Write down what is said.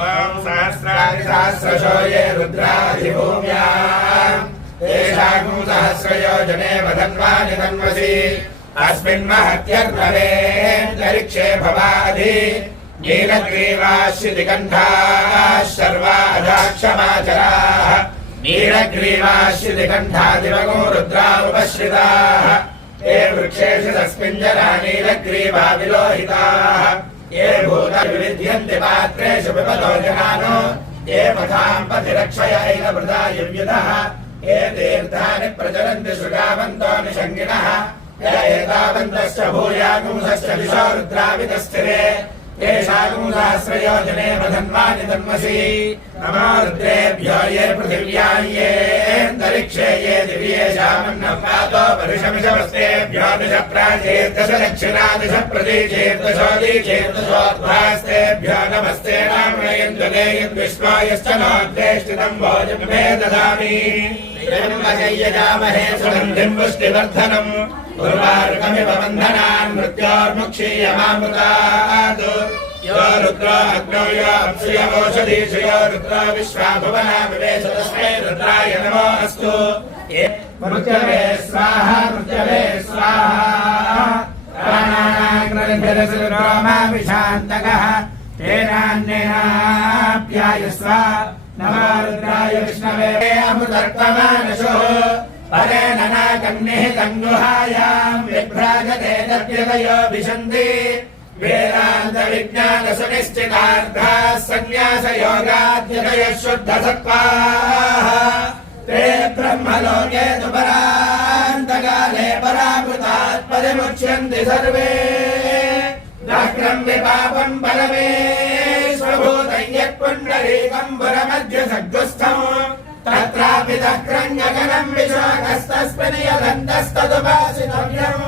ओम सहस्राणि सहस्रशो ये रुद्राधिभूम्याम् तेषां सहस्रयोजने वधन्वानि तन्वसि अस्मिन् महत्यर्भवेऽन्तरिक्षे भवाधि नीलग्रीवाश्रितिकण्ठाः शर्वाधाक्षमाचराः नीलग्रीवाश्रितिकण्ठादिवगो रुद्रामुपश्रिताः ये वृक्षेषु तस्मिञ्जरा नीलग्रीवा विलोहिताः ये भूतविविध्यन्ति पात्रेषु पिबतो जनानो ये पथां पथिरक्षय ऐलवृता युयुधः ये तीर्थानि प्रचरन्ति शृगावन्तो निषङ्गिणः य एतावन्तश्च भूयागुंसश्च दिशो रुद्रावितस्थिरे तेषागुंसहस्रयोजने वधन्वानि तन्वसि नमो रुद्रेभ्यो ये पृथिव्यां ये अन्तरिक्षे ये दिव्येषामन्नं पातो परिशमिषमस्तेभ्यो दिश प्राचेर्दश दक्षिणा दिश प्रतीचेर्दशोदीचेर्दशोद्भास्तेभ्यो नमस्ते नामयन्द्वगे यद्विश्वा यश्च नोद्वेष्टितं भोजमे ददामि यजामहे सुगन्धिं पुष्टिवर्धनम् उर्वारुकमिव बन्धनान् मृत्योर्मुक्षीयमामृतात् यो रुद्रो अग्नौ यो अप्सु यो ओषधीषु यो रुद्रो विश्वा भुवना विवेश तस्मै रुद्राय नमो अस्तु मृत्यवे स्वाहा मृत्यवे स्वाहा प्राणानाग्निर्भिरसुरोमा विशान्तकः तेनान्येनाप्यायस्व नमो रुद्राय विष्णवे अमृतर्पमानशुः परेण नाकन्निः तङ्गुहायाम् विभ्राजते तद्यतयो विशन्ति वेदान्तविज्ञानसुनिश्चितार्थाः सन्न्यासयोगाद्यतयः शुद्धसत्त्वाः ते ब्रह्मलोके तु परान्तकाले परामृतात् परिमुच्यन्ति सर्वे दाक्रम् विपापम् परमेश्वभूतं यत्पुण्डरीकम् पुरमध्यसग्गुस्थम् तत्रापि दक्रम् गगनम् विशाखस्तस्मिन् यदन्तस्तदुपासितव्यम्